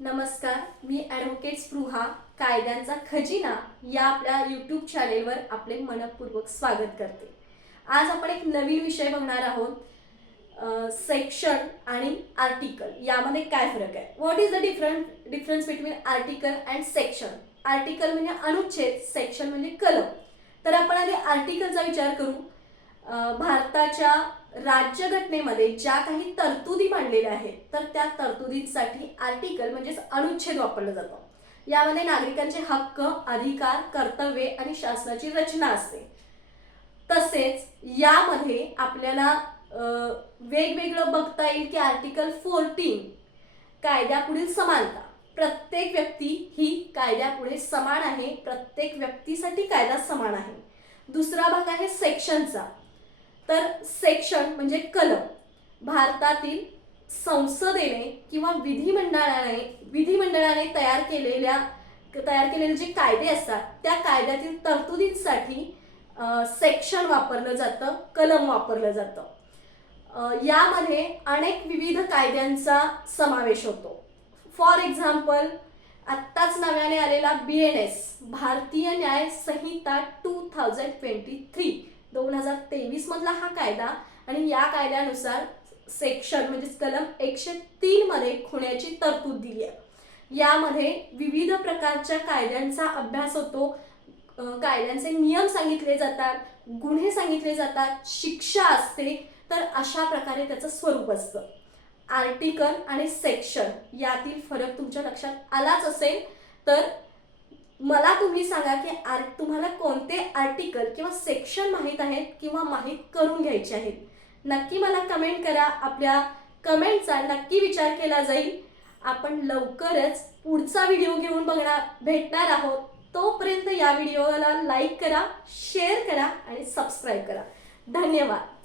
नमस्कार, मी ॲडव्होकेट स्पृहा कायद्यांचा खजिना या आपल्या यूट्यूब चॅनेलवर आपले मनपूर्वक स्वागत करते। आज आपण एक नवीन विषय बघणार आहोत, सेक्शन आणि आर्टिकल यामध्ये काय फरक आहे। What is the difference between article and section. Article म्हणजे अनुच्छेद, सेक्शन म्हणजे कलम। तर आपण आधी आर्टिकलचा विचार करू। भारताच्या राज्यघटनेमध्ये ज्या काही तरतुदी मांडलेल्या आहेत तर त्या तरतुदींसाठी आर्टिकल म्हणजे अनुच्छेद वापरलं जातं। यामध्ये नागरिकांचे हक्क, अधिकार, कर्तव्ये आणि शासनाची रचना असते। तसेच यामध्ये आपल्याला वेगवेगळं बघता येईल की आर्टिकल 14 कायद्यापुढील समानता। प्रत्येक व्यक्ती ही कायद्यापुढे समान आहे, प्रत्येक व्यक्तीसाठी कायदा समान आहे। दुसरा भाग आहे सेक्शनचा। तर सेक्शन म्हणजे कलम। भारतातील संसदेने किंवा विधिमंडळाने तयार केलेले जे कायदे असतात त्या कायद्यातील तरतुदींसाठी सेक्शन वापरलं जातं, कलम वापरलं जातं। यामध्ये अनेक विविध कायद्यांचा समावेश होतो। फॉर एक्झाम्पल, आत्ताच नव्याने आलेला BNS भारतीय न्याय संहिता 2023 मधला हा कायदा आणि या कायद्यानुसार सेक्शन म्हणजे कलम 103 मध्ये खुण्याची तरतूद दिली आहे। यामध्ये विविध प्रकारच्या कायद्यांचा अभ्यास होतो, कायद्यांचे नियम सांगितले जातात, गुन्हे सांगितले जातात, शिक्षा असते। तर अशा प्रकारे त्याचं स्वरूप असतं। आर्टिकल आणि सेक्शन यातील फरक तुमच्या लक्षात आलाच असेल। तर मला तुम्ही सांगा की तुम्हाला कोणते आर्टिकल किंवा सेक्शन माहित आहेत किंवा माहित करून घ्यायचे आहेत। नक्की मला कमेंट करा। आपल्या कमेंटचा नक्की विचार केला जाईल। आपण लवकरच पुढचा व्हिडिओ घेऊन भेटणार आहोत। तोपर्यंत या व्हिडिओला लाईक करा, शेअर करा आणि सबस्क्राईब करा। धन्यवाद।